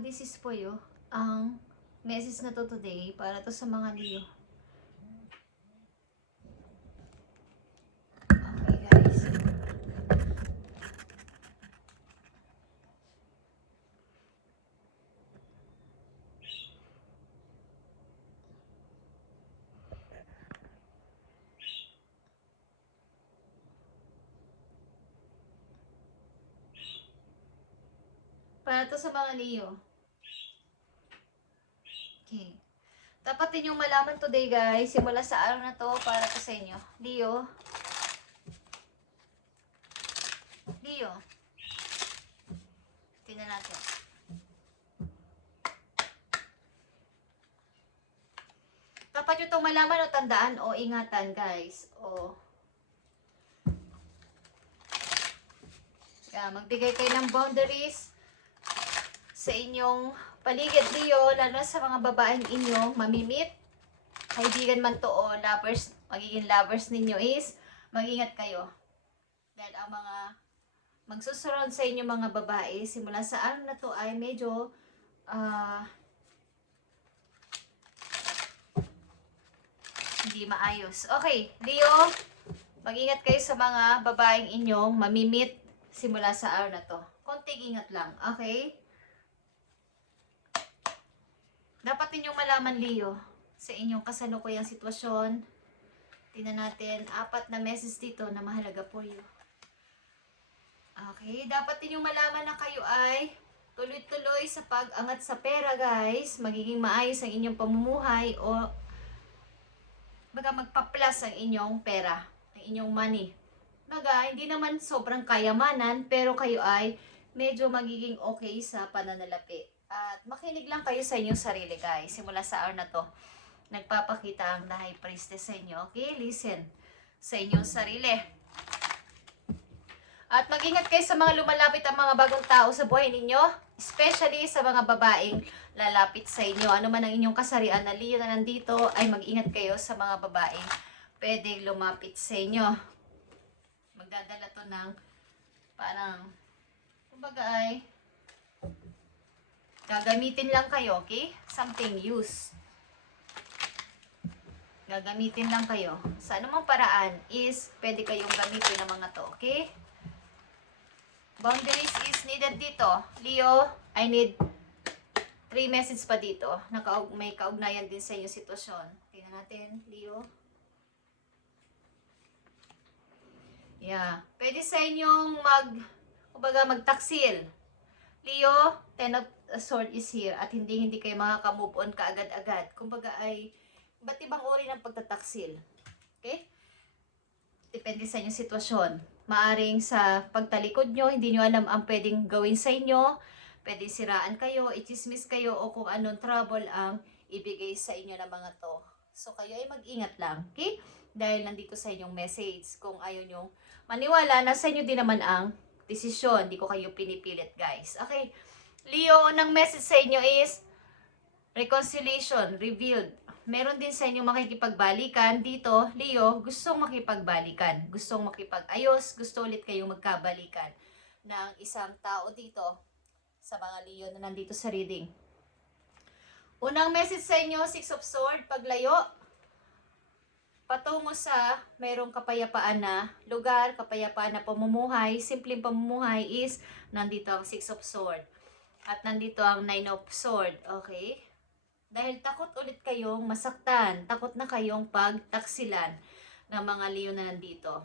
this is for you. Ang message na to today para to sa mga Leo. Okay, guys. Para to sa mga Leo. Okay. Dapat din yung malaman today, guys. Simula sa araw na to para to sa inyo. Leo. Leo. Tingnan natin. Dapat nyo itong malaman o tandaan o ingatan, guys. O. Yeah, magbigay kayo ng boundaries sa inyong paligid, Leo, lalo sa mga babaeng inyong mamimit. Kaibigan man to o lovers, magiging lovers ninyo is, mag-ingat kayo. Dahil ang mga magsusurround sa inyo mga babae, simula sa araw na to ay medyo hindi maayos. Okay, Leo, mag-ingat kayo sa mga babaeng inyong mamimit simula sa araw na to. Konting ingat lang, okay? Dapat ninyong malaman, Leo, sa inyong kasalukuyang sitwasyon. Tingnan natin, 4 na message dito na mahalaga for you. Okay, dapat ninyong malaman na kayo ay tuloy-tuloy sa pag-angat sa pera, guys. Magiging maayos ang inyong pamumuhay o baga magpa-plus ang inyong pera, ang inyong money. Baga, hindi naman sobrang kayamanan, pero kayo ay medyo magiging okay sa pananalapi. At makinig lang kayo sa inyong sarili, guys. Simula sa araw na to, nagpapakita ang The High Priestess sa inyo. Okay, listen sa inyong sarili. At mag-ingat kayo sa mga lumalapit ang mga bagong tao sa buhay ninyo, especially sa mga babaeng lalapit sa inyo. Ano man ang inyong kasarian na Leo na nandito, ay mag-ingat kayo sa mga babaeng pwedeng lumapit sa inyo. Magdadala to ng parang, kumbaga ay, gagamitin lang kayo, okay? Something use. Gagamitin lang kayo. Sa anumang paraan is, pwede kayong gamitin ng mga to, okay? Boundaries is needed dito. Leo, I need 3 messages pa dito. May kaugnayan din sa inyong sitwasyon. Tingnan natin, Leo. Yeah. Pwede sa inyong magtaksil. Leo, 10 of Swords is here at hindi kayo makaka-move on kaagad-agad. Kumbaga ay iba't ibang uri ng pagtataksil. Okay? Depende sa inyong sitwasyon. Maaring sa pagtalikod nyo, hindi nyo alam ang pwedeng gawin sa inyo. Pwede siraan kayo, ichismis kayo, o kung anong trouble ang ibigay sa inyo ng mga to. So kayo ay mag-ingat lang. Okay? Dahil nandito sa inyong message. Kung ayaw nyo maniwala, nasa inyo din naman ang desisyon. Hindi ko kayo pinipilit, guys. Okay? Leo, unang message sa inyo is reconciliation, revealed. Meron din sa inyo makikipagbalikan dito, Leo, gustong makipagbalikan, gustong makipag-ayos, gusto ulit kayong magkabalikan ng isang tao dito sa mga Leo na nandito sa reading. Unang message sa inyo, 6 of Swords, paglayo, patungo sa mayroong kapayapaan na lugar, kapayapaan na pamumuhay, simpleng pamumuhay is nandito ang 6 of Swords. At nandito ang 9 of Swords, okay? Dahil takot ulit kayong masaktan, takot na kayong pagtaksilan ng mga Leo na nandito.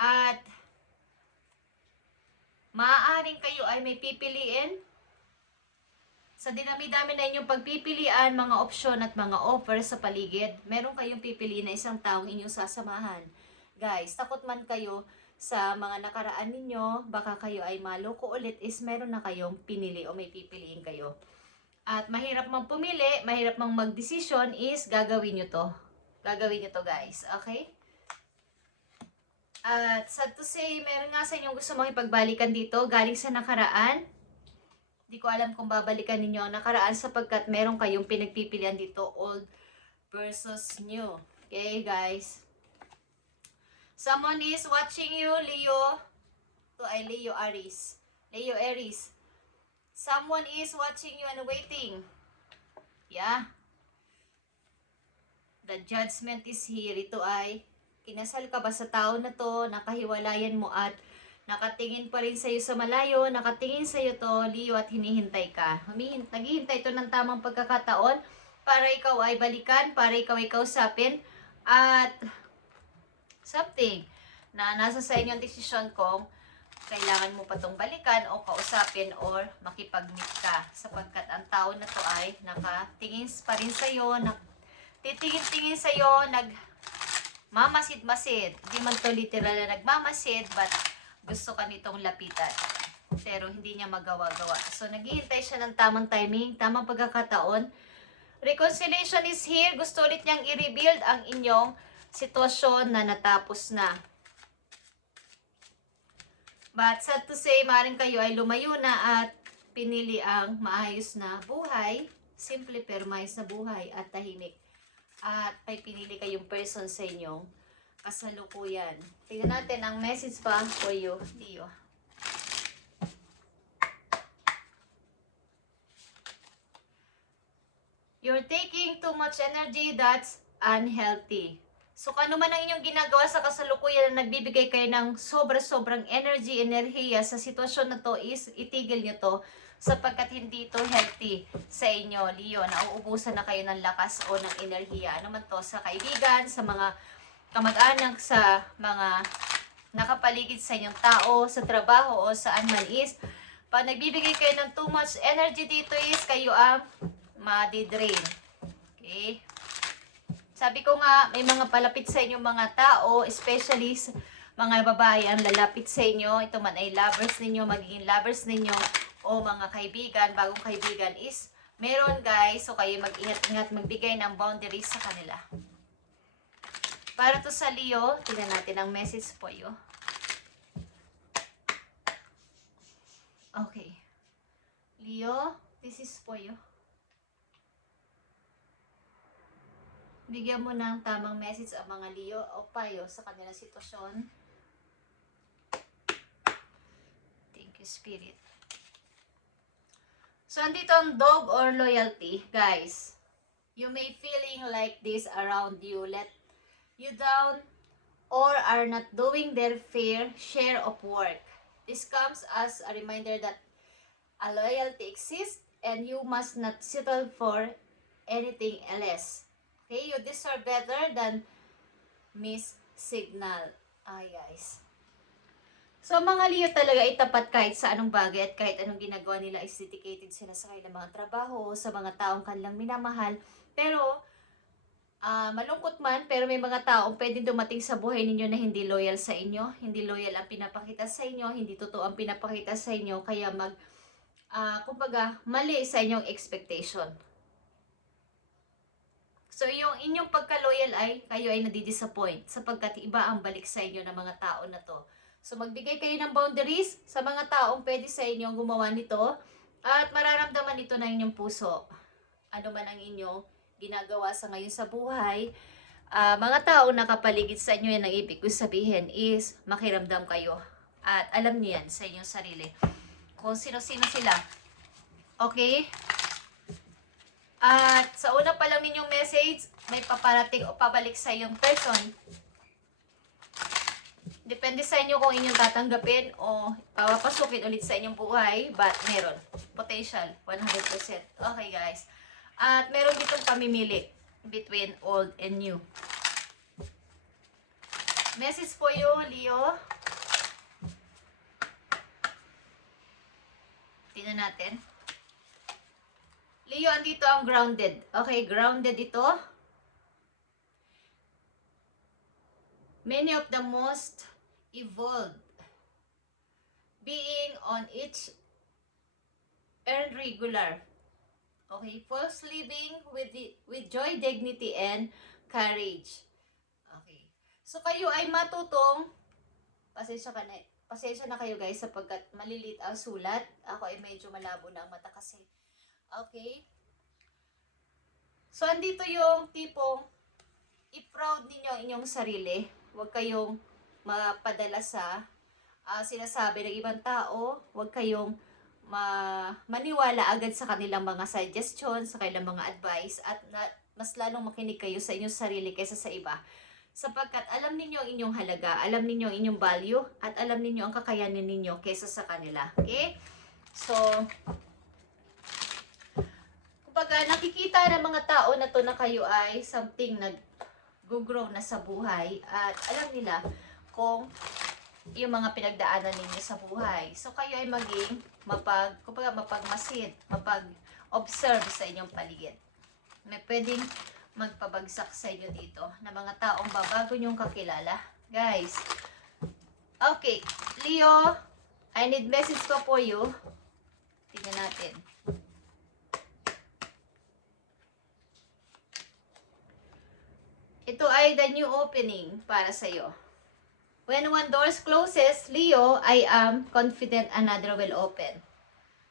At maaaring kayo ay may pipiliin. Sa dinami-dami na inyong pagpipilian, mga opsyon at mga offer sa paligid, meron kayong pipiliin na isang taong inyong sasamahan. Guys, takot man kayo sa mga nakaraan ninyo, baka kayo ay maloko ulit, is meron na kayong pinili o may pipiliin kayo. At mahirap mang pumili, mahirap mang magdesisyon, is gagawin nyo to. Gagawin nyo to, guys. Okay? At sad to say, meron nga sa inyong gusto makipagbalikan dito, galing sa nakaraan. Hindi ko alam kung babalikan ninyo ang nakaraan sapagkat meron kayong pinagpipilian dito, old versus new. Okay, guys? Someone is watching you, Leo. To ay Leo Aries. Leo Aries. Someone is watching you and waiting. Yeah. The judgment is here. Ito ay, kinasal ka ba sa tao na to, nakahiwalayan mo at nakatingin pa rin sa'yo sa malayo, nakatingin sa'yo to, Leo, at hinihintay ka. Naghihintay to ng tamang pagkakataon para ikaw ay balikan, para ikaw ay kausapin, at something na nasa sa inyong desisyon kung kailangan mo pa tong balikan o kausapin or makipag-meet ka, sapagkat ang tao na to ay nakatingin pa rin sa'yo, titingin-tingin sa'yo, nagmamasid-masid. Hindi man to literal na nagmamasid, but gusto ka nitong lapitan. Pero hindi niya magawa-gawa. So, naghihintay siya ng tamang timing, tamang pagkakataon. Reconciliation is here. Gusto ulit niyang i-rebuild ang inyong sitwasyon na natapos na. But sad to say, maaaring kayo ay lumayo na at pinili ang maayos na buhay. Simple pero maayos na buhay at tahimik. At may pinili kayong person sa inyong kasalukuyan. Tingnan natin ang message pa for you, Leo. You're taking too much energy, that's unhealthy. So, kung ano man ang inyong ginagawa sa kasalukuyan na nagbibigay kayo ng sobra-sobrang enerhiya sa sitwasyon na to, is itigil nyo to sapagkat hindi ito healthy sa inyo, Leo. Nauubusan na kayo ng lakas o ng enerhiya. Ano man to, sa kaibigan, sa mga kamag-anak, sa mga nakapaligid sa inyong tao, sa trabaho o saan man is, pag nagbibigay kayo ng too much energy dito is kayo ang madidrain. Okay? Sabi ko nga, may mga palapit sa inyo mga tao, especially mga babae ang lalapit sa inyo. Ito man ay lovers ninyo, magiging lovers ninyo, o mga kaibigan, bagong kaibigan is, meron guys, so kayo mag-ingat-ingat, magbigay ng boundaries sa kanila. Para to sa Leo, tingnan natin ang message po yo. Okay. Leo, this is for you. Bigyan mo ng tamang message ang mga Leo o payo sa kanilang sitwasyon. Thank you, Spirit. So, andito ang dog or loyalty. Guys, you may feeling like this around you, let you down, or are not doing their fair share of work. This comes as a reminder that a loyalty exists and you must not settle for anything else. Okay, you deserve better than miss signal. Ay, guys. So, mga Leo talaga ay tapat kahit sa anong bagay at kahit anong ginagawa nila is dedicated sila sa kanilang mga trabaho, sa mga taong kanilang minamahal. Pero, malungkot man, pero may mga taong pwedeng dumating sa buhay ninyo na hindi loyal sa inyo, hindi loyal ang pinapakita sa inyo, hindi totoo ang pinapakita sa inyo, kaya kumbaga, mali sa inyong expectation. So, yung inyong pagka-loyal ay, kayo ay nadidisappoint sapagkat iba ang balik sa inyo ng mga tao na to. So, magbigay kayo ng boundaries sa mga taong pwede sa inyong gumawa nito at mararamdaman nito ng inyong puso. Ano man ang inyong ginagawa sa ngayon sa buhay, mga taong nakapaligid sa inyo, yan ang ibig ko sabihin is makiramdam kayo. At alam niyo yan sa inyong sarili. Kung sino-sino sila. Okay? At sa una pa lang ninyong message, may paparating o pabalik sa iyong person. Depende sa inyo kung inyong tatanggapin o papasukin ulit sa inyong buhay. But meron. Potential. 100%. Okay guys. At meron ditong pamimili between old and new. Message po you, Leo. Tingnan natin. Leo, andito ang grounded. Okay, grounded ito. Many of the most evolved being on each earned regular. Okay, false living with joy, dignity, and courage. Okay. So, kayo ay matutong, pasensya na kayo guys sapagkat malilit ang sulat. Ako ay medyo malabo na ang mata kasi. Okay. So, andito yung tipong i-proud ninyo ang inyong sarili. Huwag kayong mapadala sa sinasabi ng ibang tao. Huwag kayong maniwala agad sa kanilang mga suggestions, sa kanilang mga advice, at mas lalong makinig kayo sa inyong sarili kaysa sa iba. Sapagkat alam ninyo ang inyong halaga, alam ninyo ang inyong value, at alam ninyo ang kakayanin ninyo kaysa sa kanila. Okay? So, kumbaga, nakikita ng mga tao na to na kayo ay something nag-grow na sa buhay, at alam nila kung yung mga pinagdaanan ninyo sa buhay. So, kayo ay maging mapagmasid, mapag-observe sa inyong paligid. May pwedeng magpabagsak sa inyo dito na mga taong babago nyong kakilala. Guys, okay, Leo, I need message ko for you. Tingnan natin. Ito ay the new opening para sa'yo. When one door closes, Leo, I am confident another will open.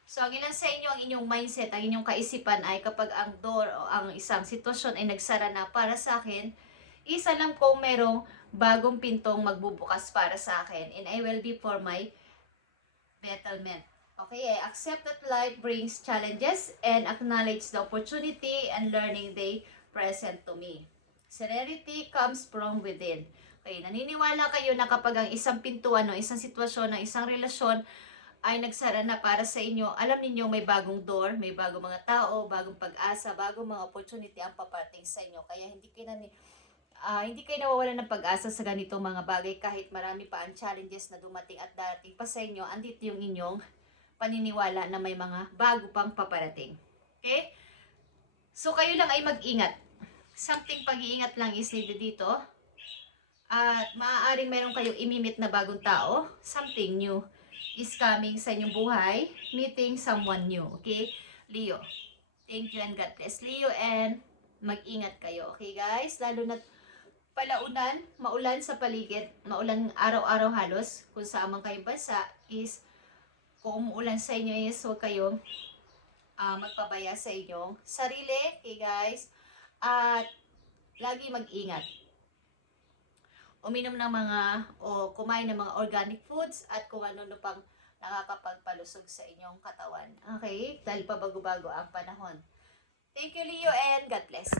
So, ang ilan sa inyo, ang inyong mindset, ang inyong kaisipan ay kapag ang door o ang isang sitwasyon ay nagsara na para sa akin, is alam kong merong bagong pintong magbubukas para sa akin, and I will be for my betterment. Okay, I accept that life brings challenges and acknowledge the opportunity and learning they present to me. Serenity comes from within. Okay, naniniwala kayo na kapag ang isang pintuan o isang sitwasyon, ng isang relasyon ay nagsara na para sa inyo, alam niyo may bagong door, may bagong mga tao, bagong pag-asa, bagong mga opportunity ang paparating sa inyo. Kaya hindi kayo nawawalan ng pag-asa sa ganitong mga bagay kahit marami pa ang challenges na dumating at darating pa sa inyo. Andito yung inyong paniniwala na may mga bago pang paparating. Okay? So kayo lang ay mag-ingat. Something pag-iingat lang is needed dito. At maaaring meron kayong imimit na bagong tao, something new is coming sa inyong buhay, meeting someone new. Okay, Leo, thank you and God bless, Leo, and mag-ingat kayo. Okay guys, lalo na palaunan, maulan sa paligid, maulan araw-araw halos, kung saan man kayong bansa, is kung umuulan sa inyo is huwag kayong magpabaya sa inyong sarili. Okay guys, at lagi mag-ingat. Uminom ng kumain ng mga organic foods at kung ano pang nakakapagpalusog sa inyong katawan. Okay? Dahil pa bago-bago ang panahon. Thank you, Leo, and God bless.